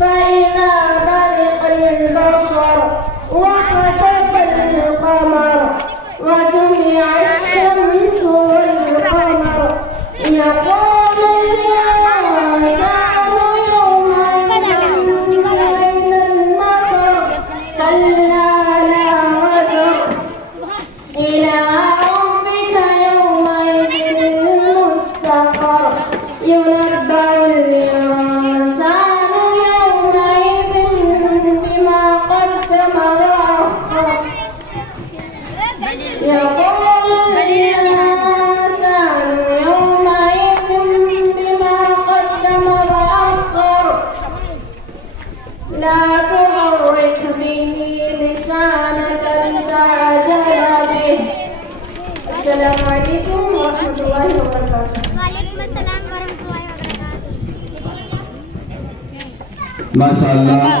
فإذا برق البصر وخسف القمر وجمع الشمس والقمر يقول الإنسان يومئذ أين المفر كلا لا وزر إلى ربك يومئذ المستقر ينبأ الإنسان يومئذ بما قدم وأخر يقول الإنسان يومئذ بما قدم وأخر لا تحرك به لسانك لتعجل به. السلام عليكم ورحمة الله وبركاته. وعليكم السلام ورحمة الله وبركاته. ما شاء الله.